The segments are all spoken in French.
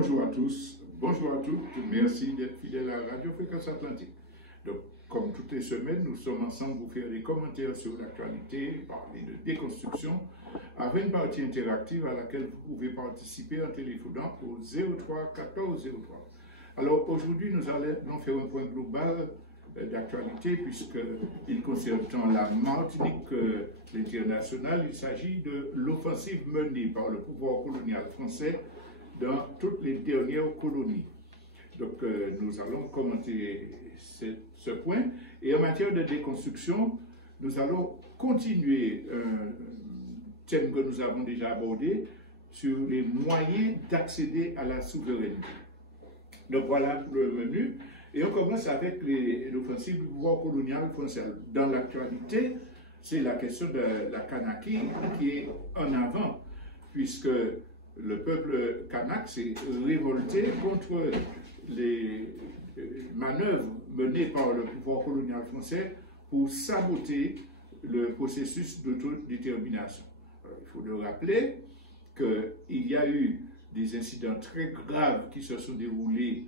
Bonjour à tous, bonjour à toutes, merci d'être fidèles à Radio Fréquence Atlantique. Donc, comme toutes les semaines, nous sommes ensemble pour faire des commentaires sur l'actualité, parler de déconstruction, avec une partie interactive à laquelle vous pouvez participer en téléphonant au 03 14 03. Alors, aujourd'hui, nous allons faire un point global d'actualité, puisqu'il concerne tant la Martinique que l'international. Il s'agit de l'offensive menée par le pouvoir colonial français dans toutes les dernières colonies. Donc, nous allons commenter ce point. Et en matière de déconstruction, nous allons continuer un thème que nous avons déjà abordé sur les moyens d'accéder à la souveraineté. Donc, voilà le menu. Et on commence avec l'offensive du pouvoir colonial français. Dans l'actualité, c'est la question de la Kanaki qui est en avant, puisque le peuple kanak s'est révolté contre les manœuvres menées par le pouvoir colonial français pour saboter le processus d'autodétermination. Il faut le rappeler qu'il y a eu des incidents très graves qui se sont déroulés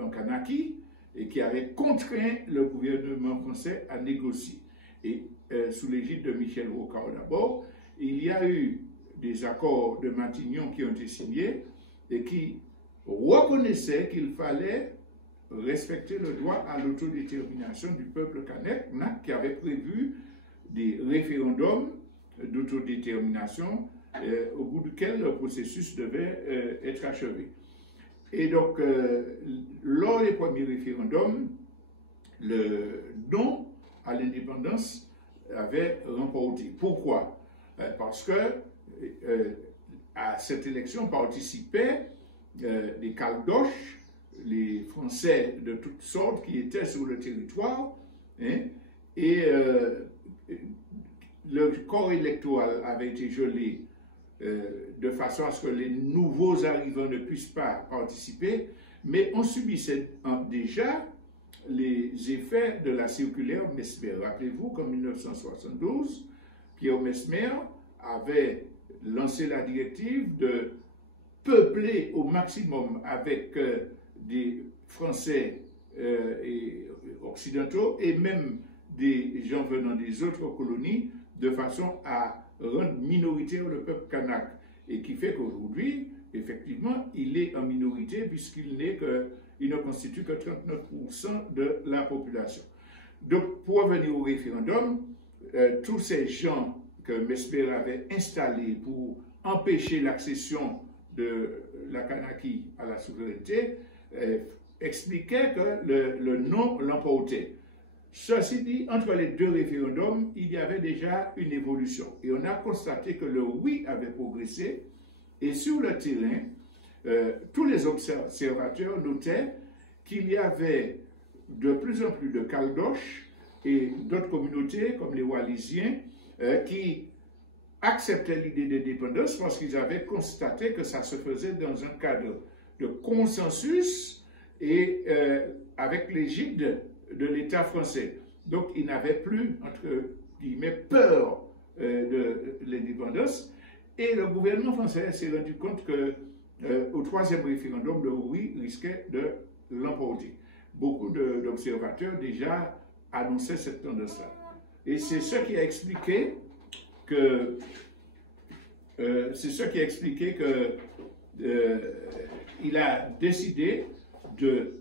en Kanaki et qui avaient contraint le gouvernement français à négocier. Et sous l'égide de Michel Rocard d'abord, il y a eu des accords de Matignon qui ont été signés et qui reconnaissaient qu'il fallait respecter le droit à l'autodétermination du peuple kanak, qui avait prévu des référendums d'autodétermination au bout duquel le processus devait être achevé. Et donc, lors des premiers référendums, le non à l'indépendance avait remporté. Pourquoi? Parce que à cette élection participaient des Caldoches, les Français de toutes sortes qui étaient sur le territoire, hein, et le corps électoral avait été gelé de façon à ce que les nouveaux arrivants ne puissent pas participer, mais on subissait déjà les effets de la circulaire Mesmer. Rappelez-vous qu'en 1972, Pierre Mesmer avait lancé la directive de peupler au maximum avec des Français et occidentaux et même des gens venant des autres colonies de façon à rendre minoritaire le peuple kanak. Et qui fait qu'aujourd'hui, effectivement, il est en minorité puisqu'il ne constitue que 39% de la population. Donc, pour revenir au référendum, tous ces gens que Mesmer avait installés pour empêcher l'accession de la Kanaki à la souveraineté expliquaient que le non l'emportait. Ceci dit, entre les deux référendums, il y avait déjà une évolution. Et on a constaté que le oui avait progressé. Et sur le terrain, tous les observateurs notaient qu'il y avait de plus en plus de Caldoches et d'autres communautés, comme les Wallisiens, qui acceptaient l'idée d'indépendance parce qu'ils avaient constaté que ça se faisait dans un cadre de consensus et avec l'égide de l'État français. Donc, ils n'avaient plus, entre guillemets, peur de l'indépendance. Et le gouvernement français s'est rendu compte qu'au troisième référendum, le oui risquait de l'emporter. Beaucoup d'observateurs déjà annonçaient cette tendance-là. Et c'est ce qui a expliqué que il a décidé de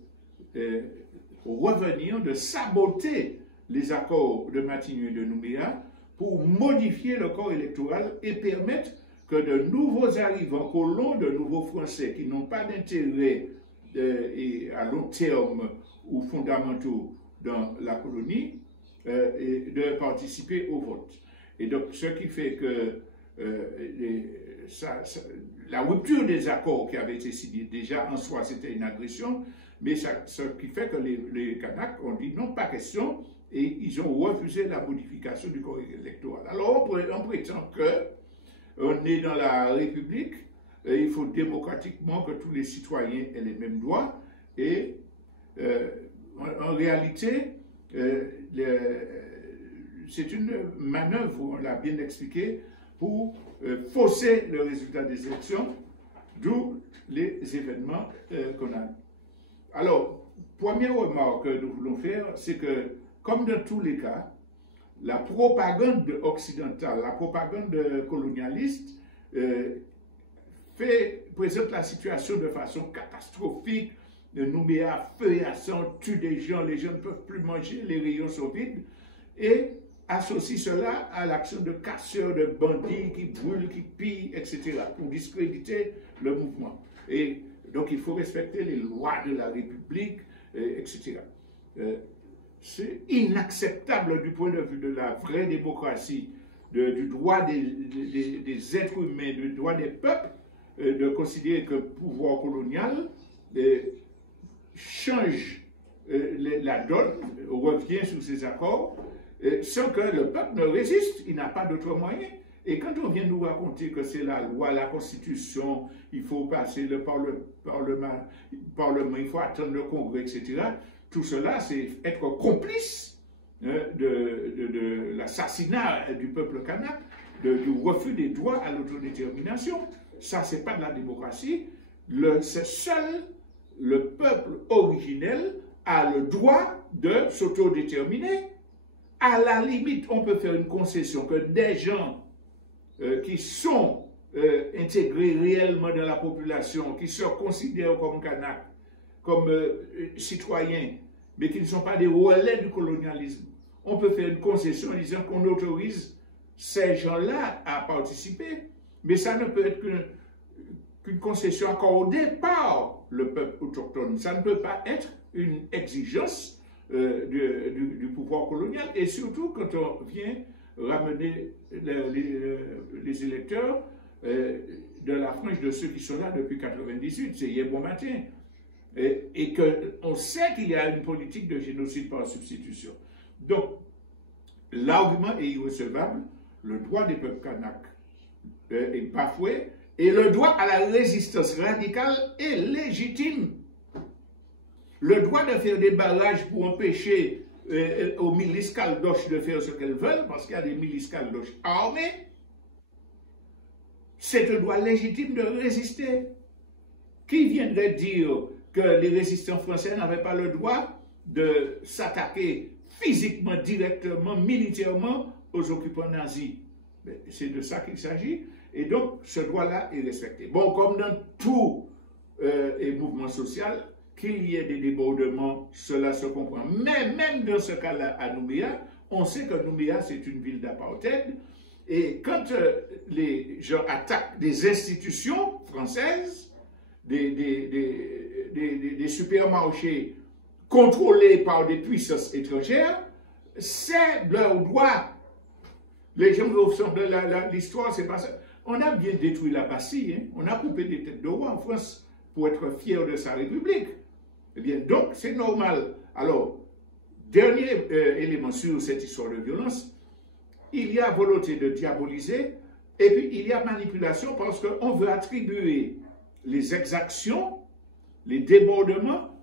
revenir, de saboter les accords de Matignon et de Nouméa pour modifier le corps électoral et permettre que de nouveaux arrivants, colons, de nouveaux Français qui n'ont pas d'intérêt à long terme ou fondamentaux dans la colonie, de participer au vote. Et donc, ce qui fait que la rupture des accords qui avaient été signés, déjà en soi, c'était une agression, mais ce qui fait que les Kanaks ont dit non, pas question, et ils ont refusé la modification du corps électoral. Alors, on prétend qu'on est dans la République, et il faut démocratiquement que tous les citoyens aient les mêmes droits, et en réalité, c'est une manœuvre, on l'a bien expliqué, pour fausser le résultat des élections d'où les événements qu'on a. Alors, première remarque que nous voulons faire, c'est que, comme dans tous les cas, la propagande occidentale, la propagande colonialiste, présente la situation de façon catastrophique. Nous met à feu et à sang, tue des gens, les gens ne peuvent plus manger, les rayons sont vides, et associe cela à l'action de casseurs, de bandits qui brûlent, qui pillent, etc., pour discréditer le mouvement. Et donc il faut respecter les lois de la République, etc. C'est inacceptable du point de vue de la vraie démocratie, du droit des êtres humains, du droit des peuples, de considérer que le pouvoir colonial change la donne, revient sur ces accords, sans que le peuple ne résiste. Il n'a pas d'autre moyen. Et quand on vient nous raconter que c'est la loi, la constitution, il faut passer le parlement, il faut attendre le congrès, etc., tout cela, c'est être complice de l'assassinat du peuple kanak, du refus des droits à l'autodétermination. Ça, ce n'est pas de la démocratie. C'est seul le peuple originel a le droit de s'autodéterminer. À la limite, on peut faire une concession que des gens qui sont intégrés réellement dans la population, qui se considèrent comme kanak, comme citoyens, mais qui ne sont pas des relais du colonialisme, on peut faire une concession en disant qu'on autorise ces gens-là à participer, mais ça ne peut être qu'une concession accordée par le peuple autochtone. Ça ne peut pas être une exigence du pouvoir colonial, et surtout quand on vient ramener les électeurs de la frange de ceux qui sont là depuis 1998, c'est hier bon matin, et qu'on sait qu'il y a une politique de génocide par substitution. Donc, l'argument est irrecevable, le droit des peuples kanaks est bafoué, et le droit à la résistance radicale est légitime. Le droit de faire des barrages pour empêcher aux milices caldoches de faire ce qu'elles veulent, parce qu'il y a des milices caldoches armées, c'est un droit légitime de résister. Qui viendrait dire que les résistants français n'avaient pas le droit de s'attaquer physiquement, directement, militairement aux occupants nazis? C'est de ça qu'il s'agit, et donc ce droit-là est respecté. Bon, comme dans tout mouvement social, qu'il y ait des débordements, cela se comprend. Mais même dans ce cas-là, à Nouméa, on sait que Nouméa, c'est une ville d'apartheid. Et quand les gens attaquent des institutions françaises, des supermarchés contrôlés par des puissances étrangères, c'est leur droit. Les gens de l'histoire, c'est pas ça. On a bien détruit la Bastille, hein? On a coupé des têtes de roi en France pour être fier de sa République. Eh bien, donc, c'est normal. Alors, dernier élément sur cette histoire de violence, il y a volonté de diaboliser, et puis il y a manipulation parce qu'on veut attribuer les exactions, les débordements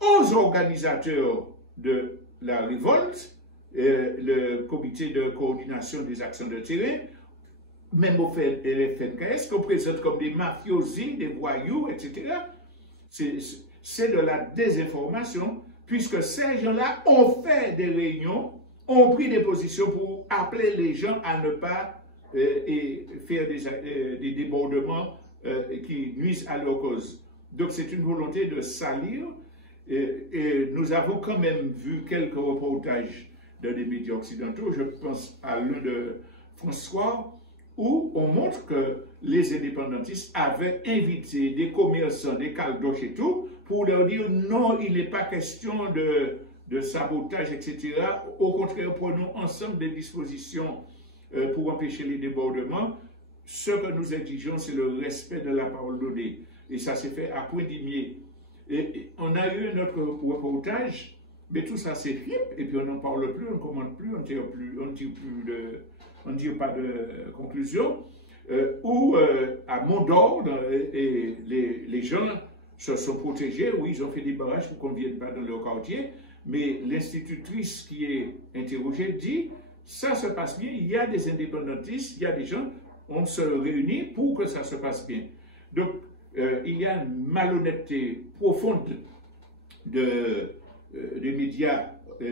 aux organisateurs de la révolte, le comité de coordination des actions de terrain, même au FNKS, qu'on présente comme des mafiosi, des voyous, etc. C'est de la désinformation, puisque ces gens-là ont fait des réunions, ont pris des positions pour appeler les gens à ne pas faire des débordements qui nuisent à leur cause. Donc c'est une volonté de salir, et nous avons quand même vu quelques reportages dans les médias occidentaux, je pense à l'un de François, où on montre que les indépendantistes avaient invité des commerçants, des caldoches et tout, pour leur dire non, il n'est pas question de sabotage, etc. Au contraire, prenons ensemble des dispositions pour empêcher les débordements. Ce que nous exigeons, c'est le respect de la parole donnée. Et ça s'est fait à point d'imier. Et on a eu notre reportage, mais tout ça c'est flip, et puis on n'en parle plus, on ne commente plus, on ne tire pas de conclusion, où à Mont-d'Or, les gens se sont protégés, où ils ont fait des barrages pour qu'on ne vienne pas dans leur quartier, mais l'institutrice qui est interrogée dit, ça se passe bien, il y a des indépendantistes, il y a des gens, on se réunit pour que ça se passe bien. Donc, il y a une malhonnêteté profonde des médias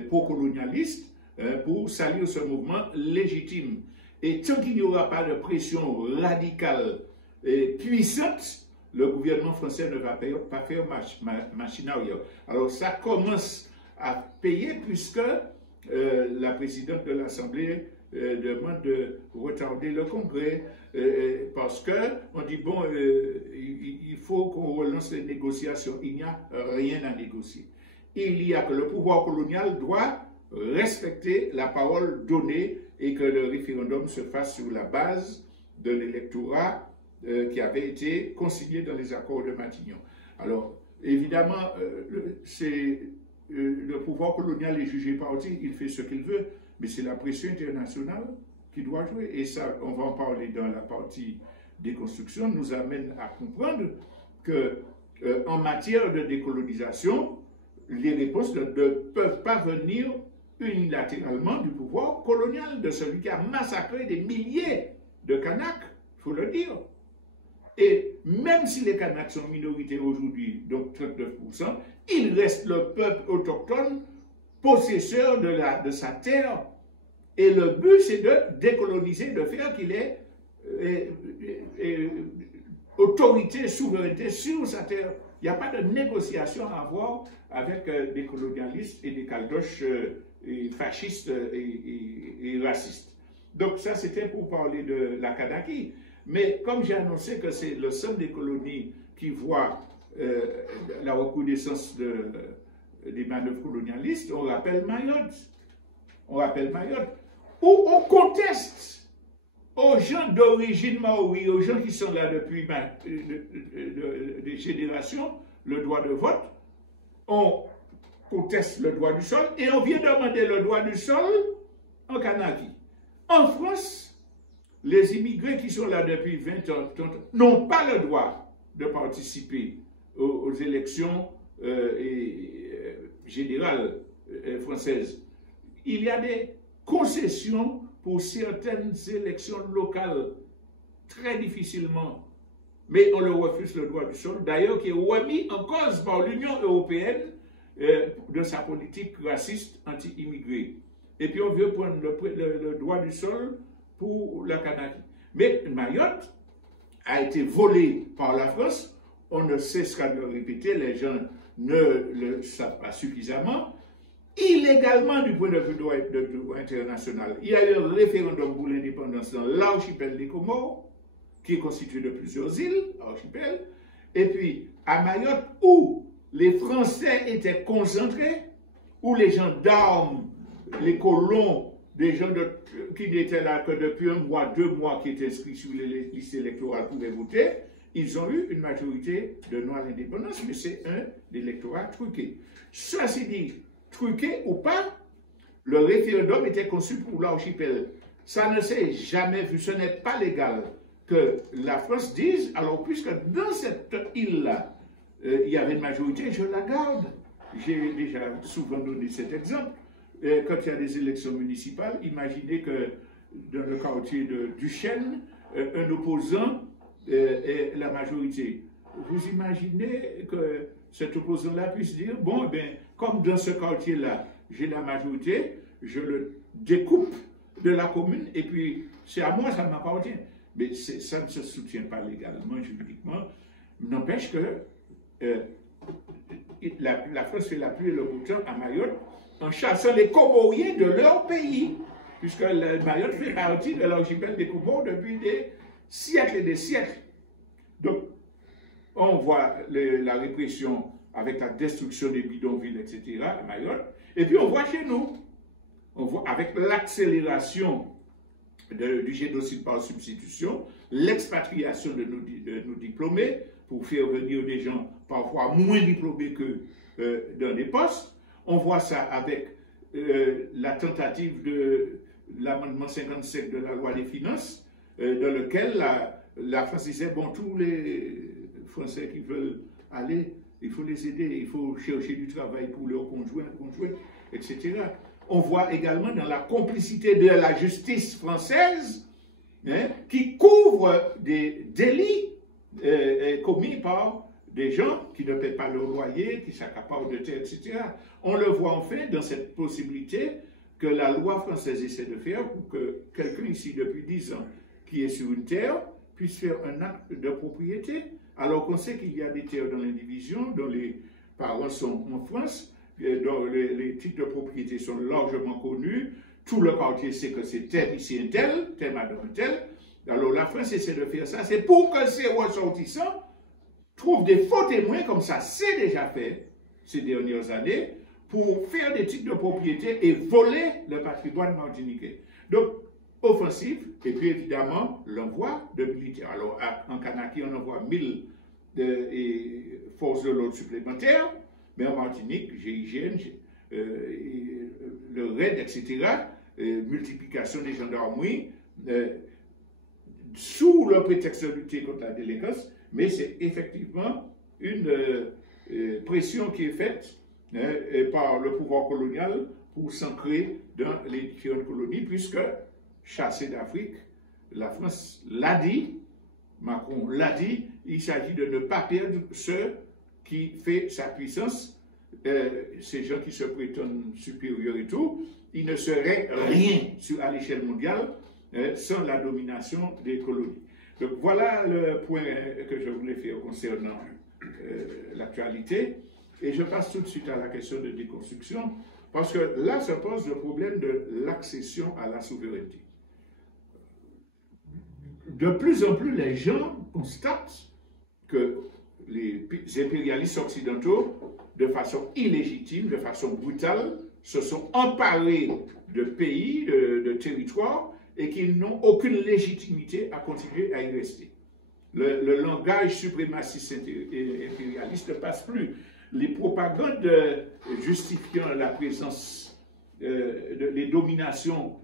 pro-colonialistes pour salir ce mouvement légitime. Et tant qu'il n'y aura pas de pression radicale et puissante, le gouvernement français ne va pas faire machine arrière. Alors ça commence à payer puisque la présidente de l'Assemblée demande de retarder le Congrès parce qu'on dit bon, il faut qu'on relance les négociations. Il n'y a rien à négocier. Il y a que le pouvoir colonial doit respecter la parole donnée et que le référendum se fasse sur la base de l'électorat qui avait été consigné dans les accords de Matignon. Alors, évidemment, le pouvoir colonial est jugé parti, il fait ce qu'il veut, mais c'est la pression internationale qui doit jouer. Et ça, on va en parler dans la partie déconstruction, nous amène à comprendre que en matière de décolonisation, les réponses ne peuvent pas venir unilatéralement du pouvoir colonial, de celui qui a massacré des milliers de Kanaks, il faut le dire. Et même si les Kanaks sont minorité aujourd'hui, donc 39%, il reste le peuple autochtone possesseur de sa terre. Et le but, c'est de décoloniser, de faire qu'il ait autorité, souveraineté sur sa terre. Il n'y a pas de négociation à avoir avec des colonialistes et des caldoches fascistes et racistes. Donc ça, c'était pour parler de la Kanaki. Mais comme j'ai annoncé que c'est le seul des colonies qui voit la recrudescence des manœuvres colonialistes, on rappelle Mayotte. On rappelle Mayotte. Où on conteste aux gens d'origine maori, aux gens qui sont là depuis des générations, le droit de vote. On conteste le droit du sol et on vient demander le droit du sol en Kanaki. En France, les immigrés qui sont là depuis 20 ans n'ont pas le droit de participer aux élections générales françaises. Il y a des concessions pour certaines élections locales, très difficilement, mais on leur refuse le droit du sol, d'ailleurs qui est remis en cause par l'Union européenne de sa politique raciste anti-immigrée. Et puis on veut prendre le droit du sol pour la Kanaki. Mais Mayotte a été volée par la France, on ne cessera de le répéter, les gens ne le savent pas suffisamment. Illégalement du point de vue droit international, il y a eu un référendum pour l'indépendance dans l'archipel des Comores, qui est constitué de plusieurs îles, archipel, et puis à Mayotte, où les Français étaient concentrés, où les gens d'armes, les colons, des gens qui n'étaient là que depuis 1 mois, 2 mois, qui étaient inscrits sur les listes électorales pouvaient voter, ils ont eu une majorité de non à l'indépendance, mais c'est un électorat truqué. Ceci dit, truqué ou pas, le référendum était conçu pour l'archipel. Ça ne s'est jamais vu, ce n'est pas légal que la France dise, alors puisque dans cette île-là, il y avait une majorité, je la garde. J'ai déjà souvent donné cet exemple. Quand il y a des élections municipales, imaginez que dans le quartier de Duchesne, un opposant est la majorité. Vous imaginez que cet opposant-là puisse dire, bon, ben, comme dans ce quartier-là, j'ai la majorité, je le découpe de la commune, et puis c'est à moi, ça m'appartient. Mais ça ne se soutient pas légalement, juridiquement. N'empêche que la France fait la pluie et le beau temps à Mayotte en chassant les Comoriens de leur pays, puisque Mayotte fait partie de l'archipel des Comores depuis des siècles et des siècles. Donc, on voit la répression avec la destruction des bidonvilles, etc., à Mayotte. Et puis on voit chez nous, on voit avec l'accélération du génocide par substitution, l'expatriation de nos diplômés pour faire venir des gens parfois moins diplômés que dans des postes. On voit ça avec la tentative de l'amendement 57 de la loi des finances, dans lequel la France disait, bon, tous les Français qui veulent aller, il faut les aider, il faut chercher du travail pour leurs conjoints, etc. On voit également dans la complicité de la justice française, hein, qui couvre des délits commis par des gens qui ne paient pas leur loyer, qui s'accaparent de terre, etc. On le voit enfin dans cette possibilité que la loi française essaie de faire pour que quelqu'un ici depuis 10 ans qui est sur une terre puisse faire un acte de propriété, alors qu'on sait qu'il y a des terres dans l'indivision, dont les parents sont en France, dont les titres de propriété sont largement connus, tout le quartier sait que c'est tel ici un tel madame tel. Alors la France essaie de faire ça, c'est pour que ces ressortissants trouvent des faux témoins, comme ça c'est déjà fait ces dernières années, pour faire des titres de propriété et voler le patrimoine martiniquais. Donc, offensive, et puis évidemment, l'envoi de militaires. Alors, en Kanaki, on envoie 1000 forces de l'ordre supplémentaires, mais en Martinique, GIGN, le RAID, etc., multiplication des gendarmeries, sous le prétexte de lutter contre la délinquance, mais c'est effectivement une pression qui est faite par le pouvoir colonial pour s'ancrer dans les différentes colonies, puisque chassé d'Afrique, la France l'a dit, Macron l'a dit, il s'agit de ne pas perdre ce qui fait sa puissance, ces gens qui se prétendent supérieurs et tout, il ne serait rien à l'échelle mondiale sans la domination des colonies. Donc voilà le point que je voulais faire concernant l'actualité. Et je passe tout de suite à la question de déconstruction, parce que là se pose le problème de l'accession à la souveraineté. De plus en plus, les gens constatent que les impérialistes occidentaux, de façon illégitime, de façon brutale, se sont emparés de pays, de territoires, et qu'ils n'ont aucune légitimité à continuer à y rester. Le langage suprémaciste et impérialiste ne passe plus. Les propagandes justifiant la présence des dominations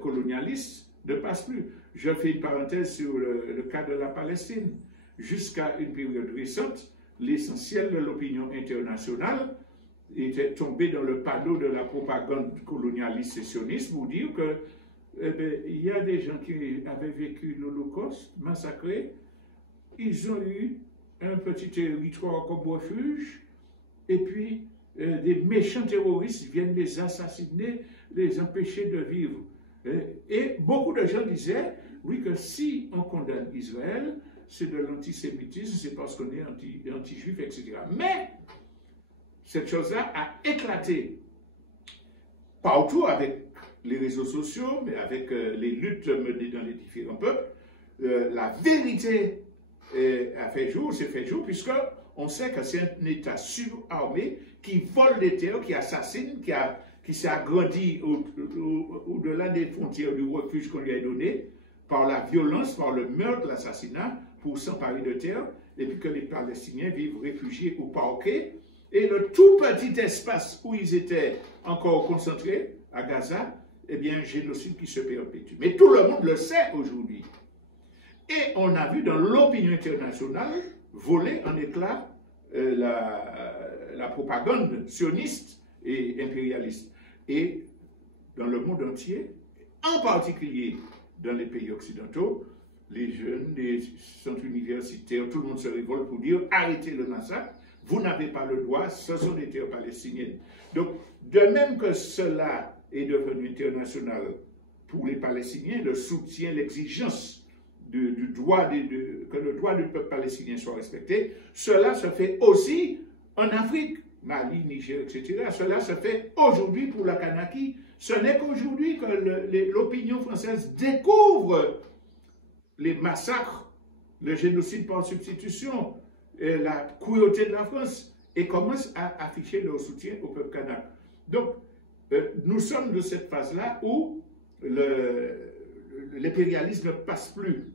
colonialistes ne passent plus. Je fais une parenthèse sur le cas de la Palestine. Jusqu'à une période récente, l'essentiel de l'opinion internationale était tombé dans le panneau de la propagande colonialiste et sioniste pour dire que il y a des gens qui avaient vécu l'Holocauste, massacrés, ils ont eu un petit territoire comme refuge, et puis des méchants terroristes viennent les assassiner, les empêcher de vivre. Et beaucoup de gens disaient, oui, que si on condamne Israël, c'est de l'antisémitisme, c'est parce qu'on est anti-juif, etc. Mais cette chose-là a éclaté partout avec les réseaux sociaux, mais avec les luttes menées dans les différents peuples. La vérité s'est fait jour, puisqu'on sait que c'est un État surarmé qui vole des terres, qui assassine, qui s'est agrandi au-delà des frontières du refuge qu'on lui a donné, par la violence, par le meurtre, l'assassinat, pour s'emparer de terre, et puis que les Palestiniens vivent réfugiés ou parqués. Et le tout petit espace où ils étaient encore concentrés, à Gaza, eh bien, un génocide qui se perpétue. Mais tout le monde le sait aujourd'hui. Et on a vu dans l'opinion internationale voler en éclats la propagande sioniste et impérialiste. Et dans le monde entier, en particulier dans les pays occidentaux, les jeunes, les centres universitaires, tout le monde se révolte pour dire arrêtez le massacre, vous n'avez pas le droit, ce sont des terres palestiniennes. Donc, de même que cela est devenu international pour les Palestiniens, le soutien, l'exigence que le droit du peuple palestinien soit respecté, cela se fait aussi en Afrique, Mali, Niger, etc. Cela se fait aujourd'hui pour la Kanaki. Ce n'est qu'aujourd'hui que l'opinion française découvre les massacres, le génocide par substitution, la cruauté de la France, et commence à afficher leur soutien au peuple kanak. Donc, nous sommes de cette phase-là où l'impérialisme ne passe plus.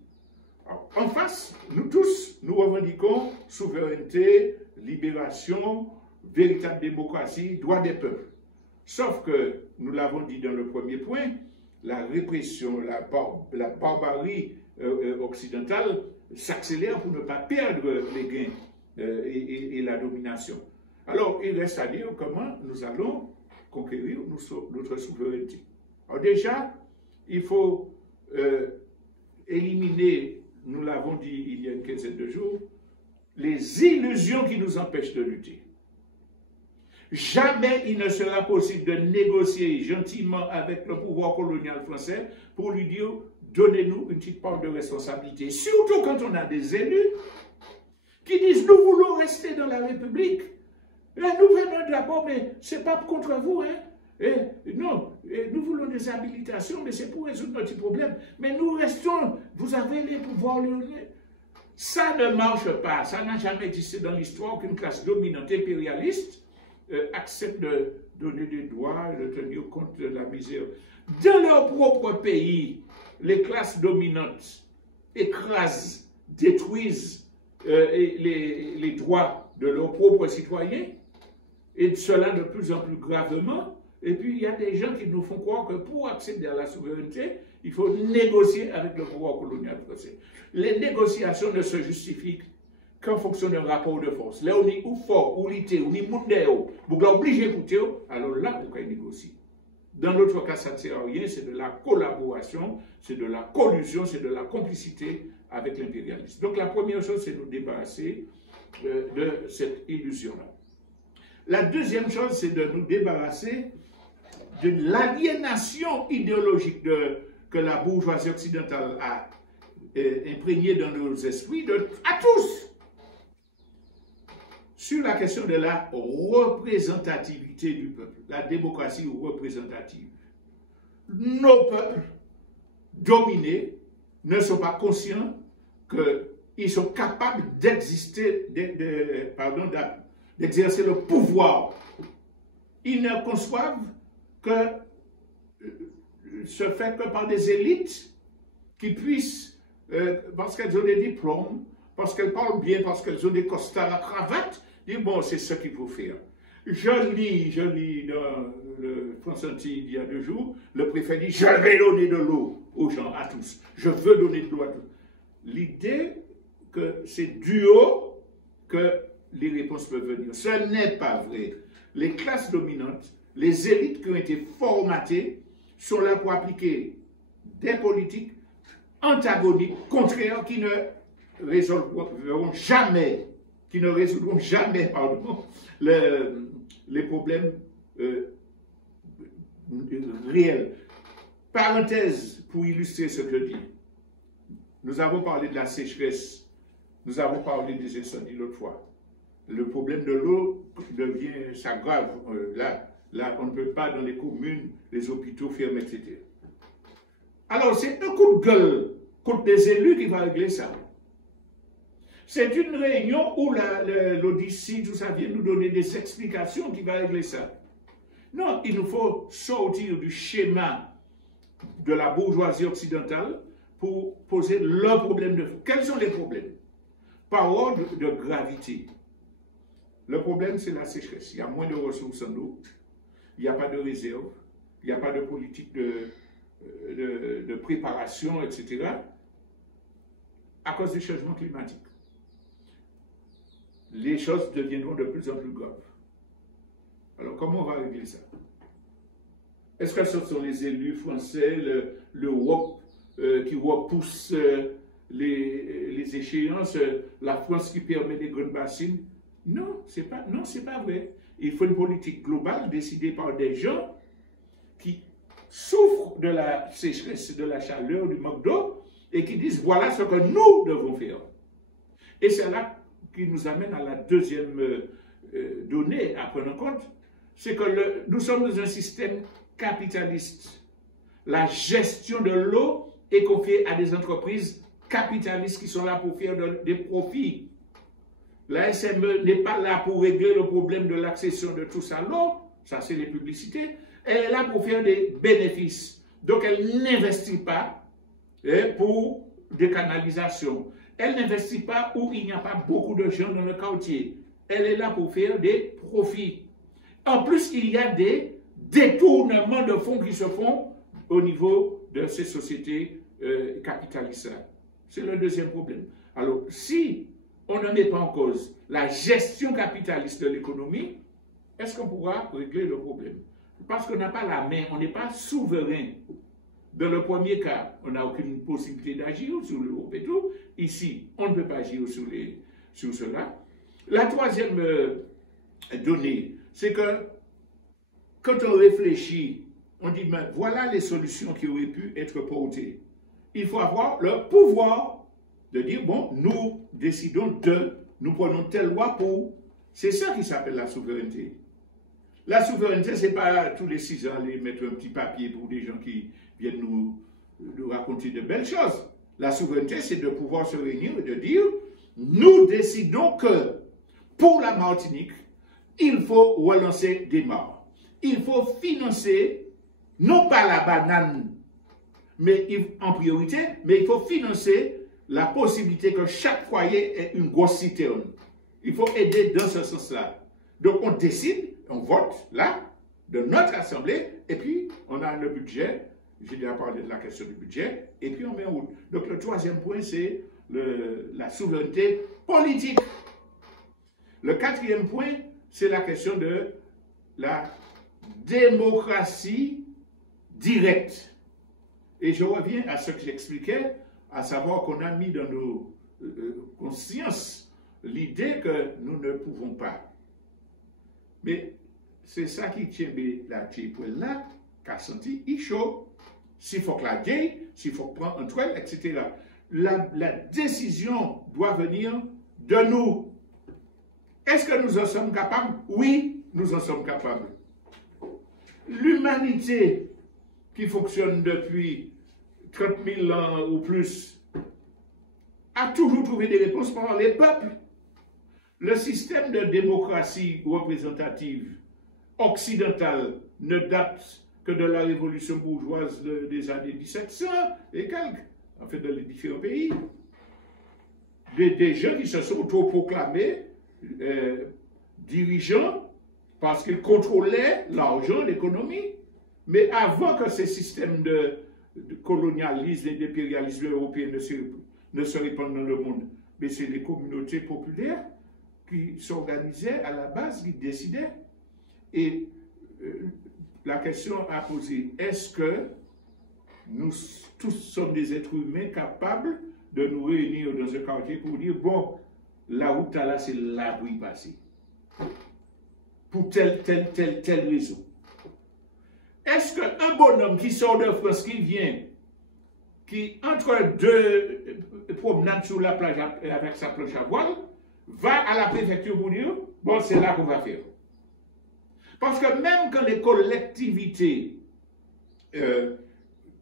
Alors, en face, nous tous, nous revendiquons souveraineté, libération, véritable démocratie, droit des peuples. Sauf que, nous l'avons dit dans le premier point, la répression, la barbarie occidentale s'accélère pour ne pas perdre les gains et la domination. Alors, il reste à dire comment nous allons conquérir notre souveraineté. Alors déjà, il faut éliminer, nous l'avons dit il y a une quinzaine de jours, les illusions qui nous empêchent de lutter. Jamais il ne sera possible de négocier gentiment avec le pouvoir colonial français pour lui dire « donnez-nous une petite part de responsabilité ». Surtout quand on a des élus qui disent « nous voulons rester dans la République ». Nous venons d'abord, mais ce n'est pas contre vous, hein. Non, nous voulons des habilitations, mais c'est pour résoudre notre problème. Mais nous restons, vous avez les pouvoirs léoniens. Ça ne marche pas, ça n'a jamais existé dans l'histoire qu'une classe dominante impérialiste accepte de donner des droits et de tenir compte de la misère. Dans leur propre pays, les classes dominantes écrasent, détruisent les droits de leurs propres citoyens, et cela de plus en plus gravement. Et puis il y a des gens qui nous font croire que pour accéder à la souveraineté, il faut négocier avec le pouvoir colonial français. Les négociations ne se justifient qu'en fonction d'un rapport de force. Là, on est ou fort, ou lité, ou ni mondéo, vous êtes obligé d'écouter, alors là, vous pouvez négocier. Dans notre cas, ça ne sert à rien, c'est de la collaboration, c'est de la collusion, c'est de la complicité avec l'impérialisme. Donc la première chose, c'est de nous débarrasser de cette illusion-là. La deuxième chose, c'est de nous débarrasser de l'aliénation idéologique que la bourgeoisie occidentale a imprégnée dans nos esprits, à tous, sur la question de la représentativité du peuple, la démocratie représentative. Nos peuples dominés ne sont pas conscients qu'ils sont capables d'exister, d'exercer le pouvoir. Ils ne conçoivent que ce fait que par des élites qui puissent, parce qu'elles ont des diplômes, parce qu'elles parlent bien, parce qu'elles ont des costards à cravate, dire bon, c'est ce qu'il faut faire. Je lis dans le France Antilles il y a 2 jours, le préfet dit je vais donner de l'eau aux gens, à tous. Je veux donner de l'eau à tous. L'idée que c'est du haut que les réponses peuvent venir. Ce n'est pas vrai. Les classes dominantes, les élites qui ont été formatées, sont là pour appliquer des politiques antagoniques, contraires, qui ne résoudront jamais, les problèmes réels. Parenthèse pour illustrer ce que je dis. Nous avons parlé de la sécheresse, nous avons parlé des incendies l'autre fois. Le problème de l'eau s'aggrave. Là, on ne peut pas dans les communes, les hôpitaux fermés, etc. Alors, c'est un coup de gueule contre des élus qui va régler ça. C'est une réunion où l'Odyssée, tout ça, vient nous donner des explications qui va régler ça. Non, il nous faut sortir du schéma de la bourgeoisie occidentale pour poser le problème de fond. Quels sont les problèmes? Par ordre de gravité. Le problème, c'est la sécheresse. Il y a moins de ressources en eau, il n'y a pas de réserve, il n'y a pas de politique de préparation, etc., à cause du changement climatique. Les choses deviendront de plus en plus graves. Alors, comment on va régler ça? Est-ce que ce sont les élus français, l'Europe qui repousse les échéances, la France qui permet des grandes bassines? Non, c'est pas vrai. Il faut une politique globale décidée par des gens qui souffrent de la sécheresse, de la chaleur, du manque d'eau, et qui disent voilà ce que nous devons faire. Et c'est là qui nous amène à la deuxième donnée à prendre en compte, c'est que nous sommes dans un système capitaliste. La gestion de l'eau est confiée à des entreprises capitalistes qui sont là pour faire des profits. La SME n'est pas là pour régler le problème de l'accession de tous à l'eau, ça c'est les publicités, elle est là pour faire des bénéfices. Donc elle n'investit pas pour des canalisations, elle n'investit pas où il n'y a pas beaucoup de gens dans le quartier, elle est là pour faire des profits. En plus, il y a des détournements de fonds qui se font au niveau de ces sociétés capitalistes. C'est le deuxième problème. Alors, si on ne met pas en cause la gestion capitaliste de l'économie, est-ce qu'on pourra régler le problème? Parce qu'on n'a pas la main, on n'est pas souverain Dans le premier cas, on n'a aucune possibilité d'agir sur l'Europe et tout. Ici, on ne peut pas agir sur cela. La troisième donnée, c'est que quand on réfléchit, on dit, ben, voilà les solutions qui auraient pu être portées. Il faut avoir le pouvoir de dire, bon, nous décidons nous prenons telle loi pour... C'est ça qui s'appelle la souveraineté. La souveraineté, ce n'est pas tous les 6 ans aller mettre un petit papier pour des gens qui viennent nous raconter de belles choses. La souveraineté, c'est de pouvoir se réunir et de dire, nous décidons que pour la Martinique, il faut relancer des morts. Il faut financer, non pas la banane, mais en priorité, mais il faut financer la possibilité que chaque foyer ait une grosse citerne. Il faut aider dans ce sens-là. Donc on décide, on vote là, de notre assemblée, et puis on a le budget. J'ai déjà parlé de la question du budget, et puis on met en route. Donc le troisième point, c'est la souveraineté politique. Le quatrième point, c'est la question de la démocratie directe. Et je reviens à ce que j'expliquais, à savoir qu'on a mis dans nos consciences l'idée que nous ne pouvons pas. Mais c'est ça qui tient la là, qu'a senti, il chaud. S'il faut que la gueule, s'il faut prendre un toile, etc. La décision doit venir de nous. Est-ce que nous en sommes capables? Oui, nous en sommes capables. L'humanité qui fonctionne depuis 30 000 ans ou plus a toujours trouvé des réponses par les peuples. Le système de démocratie représentative occidentale ne date que de la révolution bourgeoise des années 1700 et quelques, en fait, dans les différents pays. Des gens qui se sont autoproclamés dirigeants parce qu'ils contrôlaient l'argent, l'économie. Mais avant que ces systèmes de colonialisme et d'impérialisme européen ne se répandent dans le monde, mais c'est les communautés populaires qui s'organisaient à la base, qui décidaient. Et la question à poser, est-ce que nous tous sommes des êtres humains capables de nous réunir dans un quartier pour dire, bon, la route là, c'est là pour y passer. Pour telle raison. Est-ce qu'un bonhomme qui sort de France, qui vient, qui entre deux promenades sur la plage avec sa planche à voile, va à la préfecture pour dire, bon, c'est là qu'on va faire. Parce que même quand les collectivités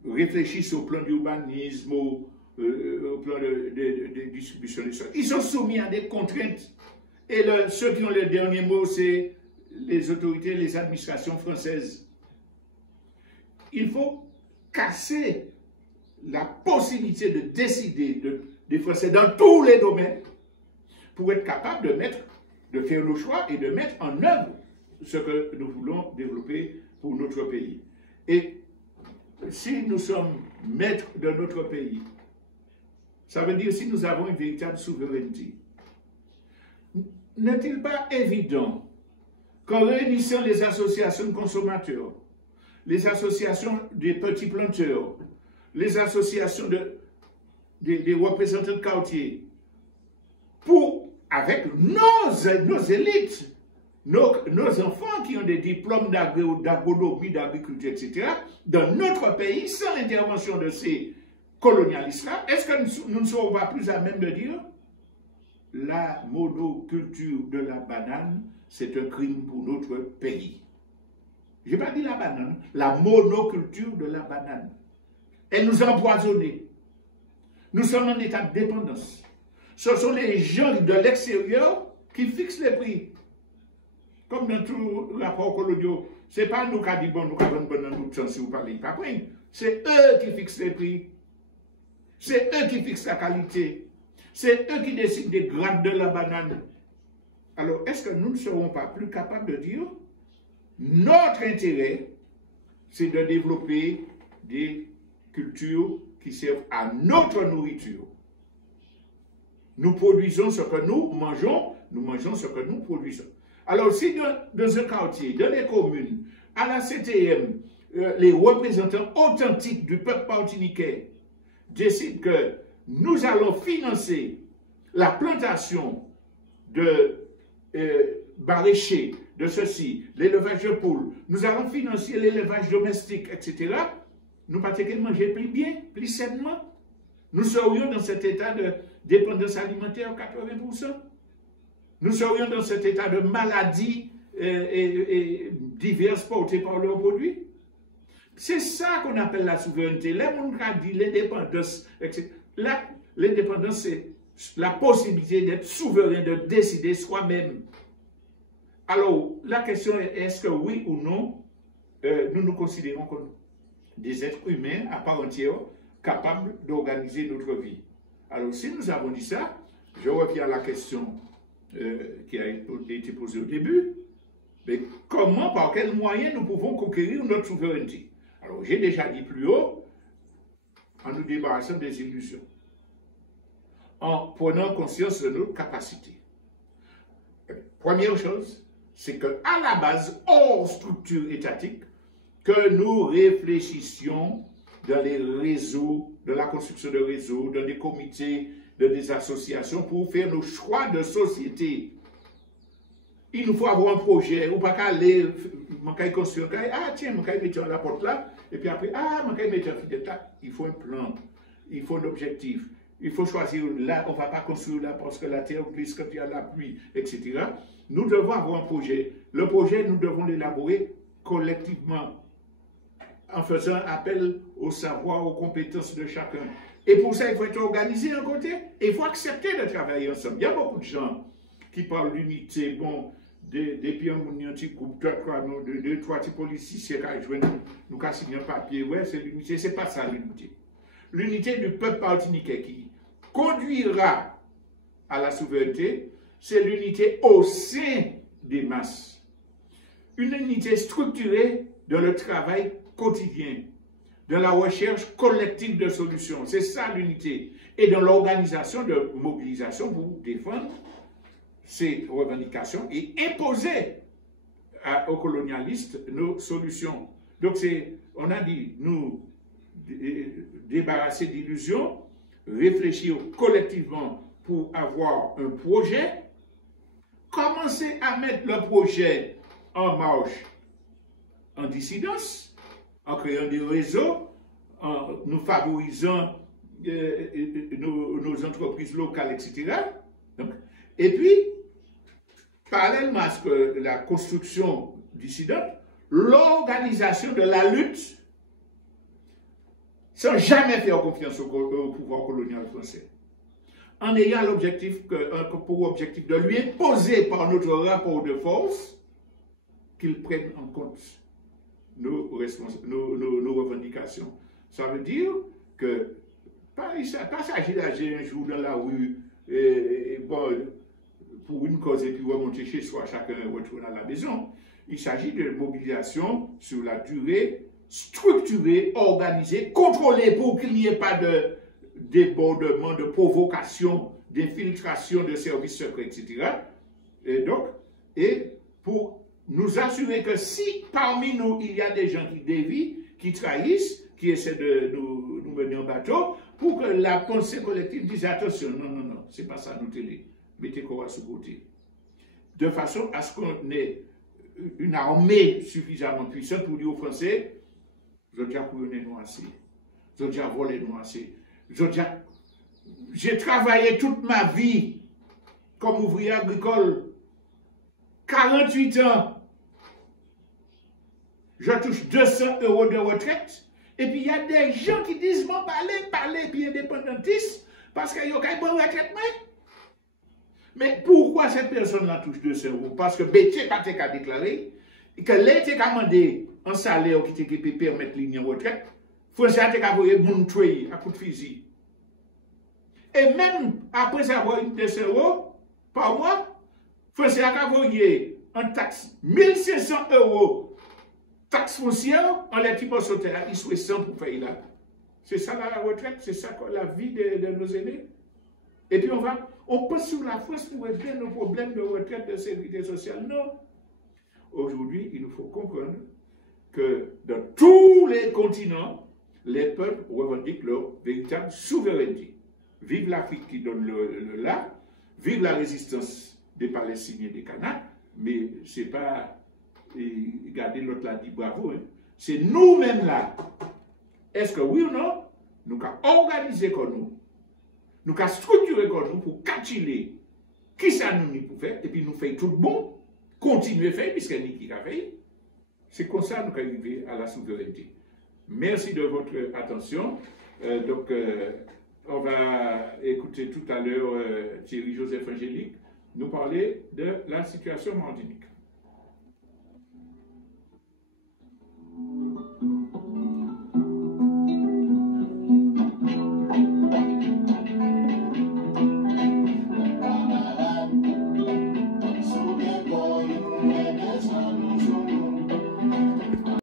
réfléchissent au plan d'urbanisme, au plan de distribution des sols, ils sont soumis à des contraintes. Et ceux qui ont le dernier mot, c'est les autorités, les administrations françaises. Il faut casser la possibilité de décider des Français dans tous les domaines pour être capable de faire le choix et de mettre en œuvre ce que nous voulons développer pour notre pays. Et si nous sommes maîtres de notre pays, ça veut dire si nous avons une véritable souveraineté. N'est-il pas évident qu'en réunissant les associations de consommateurs, les associations des petits planteurs, les associations des représentants de quartier, avec nos élites, nos enfants qui ont des diplômes d'agronomie, d'agriculture, etc., dans notre pays, sans l'intervention de ces colonialistes-là, est-ce que nous ne serons pas plus à même de dire la monoculture de la banane, c'est un crime pour notre pays? Je n'ai pas dit la banane, la monoculture de la banane. Elle nous a empoisonnés. Nous sommes en état de dépendance. Ce sont les gens de l'extérieur qui fixent les prix. Comme dans tout rapport colonial, ce n'est pas nous qui disons, bon, nous avons une bonne chance si vous parlez, pas prendre. C'est eux qui fixent les prix. C'est eux qui fixent la qualité. C'est eux qui décident des grades de la banane. Alors, est-ce que nous ne serons pas plus capables de dire, notre intérêt, c'est de développer des cultures qui servent à notre nourriture. Nous produisons ce que nous mangeons ce que nous produisons. Alors, si dans un quartier, dans les communes, à la CTM, les représentants authentiques du peuple martiniquais décident que nous allons financer la plantation de maraîchers, de ceci, l'élevage de poules, nous allons financer l'élevage domestique, etc., nous ne pouvons pas manger plus bien, plus sainement. Nous serions dans cet état de dépendance alimentaire à 80%. Nous serions dans cet état de maladies diverses portées par leurs produits. C'est ça qu'on appelle la souveraineté. Là, on a dit l'indépendance. L'indépendance, c'est la possibilité d'être souverain, de décider soi-même. Alors, la question est, est-ce que oui ou non, nous nous considérons comme des êtres humains à part entière, capables d'organiser notre vie? Alors, si nous avons dit ça, je reviens à la question qui a été posée au début. Mais comment, par quels moyens nous pouvons conquérir notre souveraineté? Alors, j'ai déjà dit plus haut, en nous débarrassant des illusions, en prenant conscience de nos capacités. Première chose, c'est qu'à la base, hors structure étatique, que nous réfléchissions dans les réseaux, dans la construction de réseaux, dans des comités, dans des associations pour faire nos choix de société. Il nous faut avoir un projet, ou pas qu'à aller, construire, tiens, je vais mettre la porte là, et puis après, je vais mettre un fil là. Il faut un plan, il faut un objectif. Il faut choisir là, on ne va pas construire là parce que la terre glisse quand il y a la pluie, etc. Nous devons avoir un projet. Le projet, nous devons l'élaborer collectivement, en faisant appel au savoir, aux compétences de chacun. Et pour ça, il faut être organisé d'un côté, et il faut accepter de travailler ensemble. Il y a beaucoup de gens qui parlent d'unité, bon, depuis un petit groupe, deux, trois petits policiers qui nous cassent un papier, ouais, c'est l'unité, c'est pas ça l'unité. L'unité du peuple martiniquais qui conduira à la souveraineté, c'est l'unité au sein des masses. Une unité structurée dans le travail quotidien, dans la recherche collective de solutions. C'est ça l'unité. Et dans l'organisation de mobilisation pour défendre ces revendications et imposer aux colonialistes nos solutions. Donc, on a dit, nous débarrasser d'illusions, réfléchir collectivement pour avoir un projet, commencer à mettre le projet en marche, en dissidence, en créant des réseaux, en nous favorisant nos entreprises locales, etc. Donc, et puis, parallèlement à la construction dissidente, l'organisation de la lutte sans jamais faire confiance au pouvoir colonial français, en ayant l'objectif pour objectif de lui imposer par notre rapport de force qu'il prenne en compte nos revendications. Ça veut dire que pas s'agit d'agir un jour dans la rue bon, pour une cause et puis remonter chez soi, chacun retourne à la maison. Il s'agit de mobilisation sur la durée, structurée, organisée, contrôlée pour qu'il n'y ait pas de débordement, de provocation, d'infiltration de services secrets, etc. Et pour nous assurer que si parmi nous, il y a des gens qui dévient, qui trahissent, qui essaient de nous mener en bateau, pour que la pensée collective dise attention, non, c'est pas ça, nous télé, mettez quoi sur côté. De façon à ce qu'on ait une armée suffisamment puissante pour dire aux Français, j'ai déjà couronné nous assez, j'ai déjà volé nous assez, j'ai travaillé toute ma vie comme ouvrier agricole, 48 ans, je touche 200 € de retraite, et puis il y a des gens qui disent, bon, parlez, puis indépendantistes, parce qu'ils ont une bonne retraite, mais pourquoi cette personne-là touche 200 €? Parce que Bétier n'a pas déclaré que l'État a demandé un salaire qui permettre de en retraite, Français a envoyé mon tuer à coup de fusil. Et même après avoir une 200 € par mois, Français a envoyé en taxe 1500 € taxe foncière, on les types sauté à ils sont 100 pour faire là. C'est ça la retraite, c'est ça la vie de nos aînés. Et puis on passe sur la France pour régler nos problèmes de retraite, de sécurité sociale. Non. Aujourd'hui, il nous faut comprendre que dans tous les continents, les peuples revendiquent leur véritable souveraineté. Vive l'Afrique qui donne le là, vive la résistance des Palestiniens et des Kanaks, mais ce n'est pas, regardez l'autre là dit bravo, hein. C'est nous-mêmes là. Est-ce que oui ou non, nous avons organisé comme nous avons structuré comme nous pour calculer qui ça nous pour faire, et puis nous faisons tout bon, continuer à faire, puisqu'il y a qui a fait. C'est comme ça que nous arrivons à la souveraineté. Merci de votre attention. On va écouter tout à l'heure Thierry Joseph Angélique nous parler de la situation Martinique.